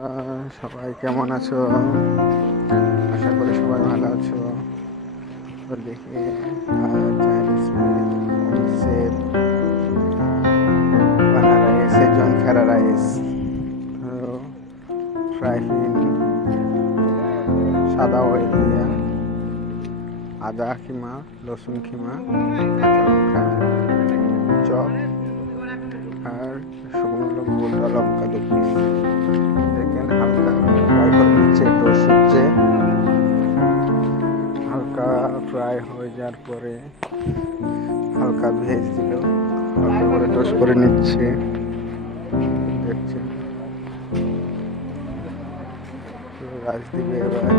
সবাই কেমন আছো? আশা করি সবাই ভালো আছো। তো দেখি চাইনিজ से बना रहा है सेजवान फ्राइड राइस। तो फ्राई पैन সাদা অয়েল দিয়ে আদা খিমা, রসুন খিমা, কাঁচা লঙ্কা চপ আর শুকনো গোটা লঙ্কা 2 পিস। দেখেন হালকা ফ্রাই করে নিচ্ছে একটু সবজি। হালকা ফ্রাই হয়ে যাওয়ার পরে হালকা ভেজ দিল, হালকা করে টোস্ট করে নিচ্ছে। দেখছেন রাইস দিবে এবার।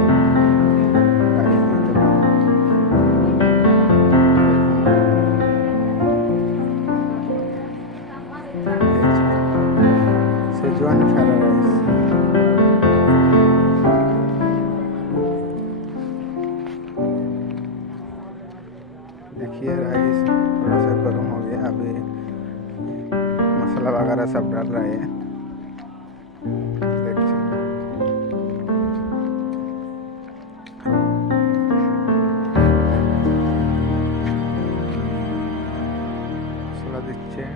রাইস দিয়ে দিলাম। Schezwan fried rice. देखिए राइस थोड़ा सा गर्म हो गया, अभी मसाला वगैरह सब डाल रहे हैं। देखिए मसाला दिच्छे।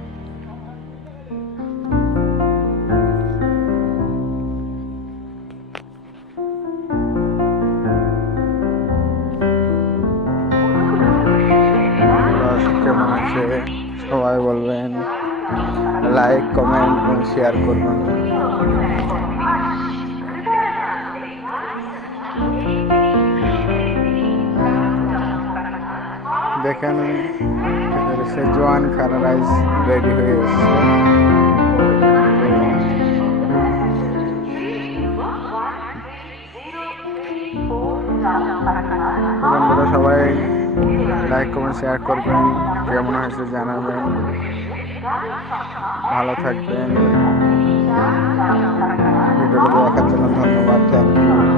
কেমন আছে সবাই বলবেন, লাইক কমেন্ট এবং শেয়ার করবেন। দেখেন সেজওয়ান ফ্রাইড রাইস রেডি হয়ে এসেছে। বন্ধুরা সবাই লাইক কমেন্ট শেয়ার করবেন, কেমন হয়েছে জানাবেন। ভালো থাকবেন। ভিডিওটা দেখার জন্য ধন্যবাদ। Thank you.